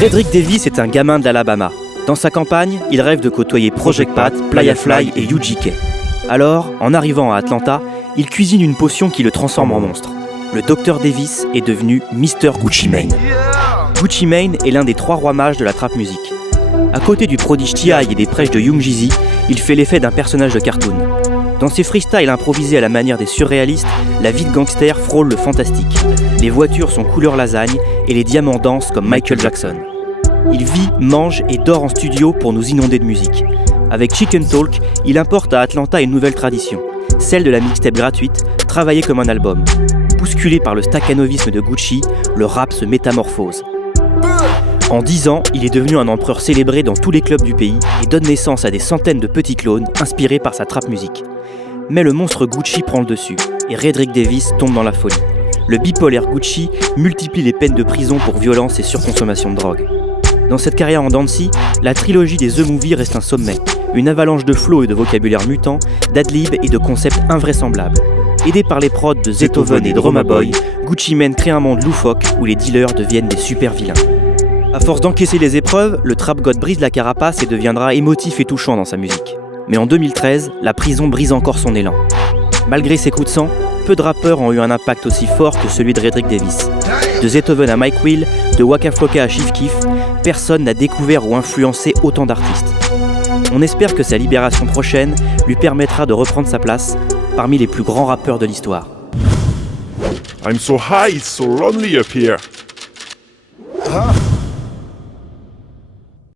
Redrick Davis est un gamin de l'Alabama. Dans sa campagne, il rêve de côtoyer Project Pat, Playa Fly et UGK. Alors, en arrivant à Atlanta, il cuisine une potion qui le transforme en monstre. Le Dr Davis est devenu Mr Gucci Mane. Gucci Mane est l'un des 3 rois mages de la trap music. À côté du prodige T.I. et des prêches de Young Jeezy, il fait l'effet d'un personnage de cartoon. Dans ses freestyles improvisés à la manière des surréalistes, la vie de gangster frôle le fantastique. Les voitures sont couleur lasagne et les diamants dansent comme Michael Jackson. Il vit, mange et dort en studio pour nous inonder de musique. Avec Chicken Talk, il importe à Atlanta une nouvelle tradition, celle de la mixtape gratuite, travaillée comme un album. Bousculé par le staccanovisme de Gucci, le rap se métamorphose. En 10 ans, il est devenu un empereur célébré dans tous les clubs du pays et donne naissance à des centaines de petits clones inspirés par sa trap musique. Mais le monstre Gucci prend le dessus et Redrick Davis tombe dans la folie. Le bipolaire Gucci multiplie les peines de prison pour violence et surconsommation de drogue. Dans cette carrière en dents de scie, la trilogie des The Movie reste un sommet, une avalanche de flow et de vocabulaire mutant, d'adlib et de concepts invraisemblables. Aidé par les prods de Zetoven et Drumma Boy, Gucci Mane crée un monde loufoque où les dealers deviennent des super vilains. À force d'encaisser les épreuves, le trap god brise la carapace et deviendra émotif et touchant dans sa musique. Mais en 2013, la prison brise encore son élan. Malgré ses coups de sang, peu de rappeurs ont eu un impact aussi fort que celui de Redrick Davis. De Zetoven à Mike Will, de Waka Flocka à Chief Keef, personne n'a découvert ou influencé autant d'artistes. On espère que sa libération prochaine lui permettra de reprendre sa place parmi les plus grands rappeurs de l'histoire. I'm so high, it's so lonely up here.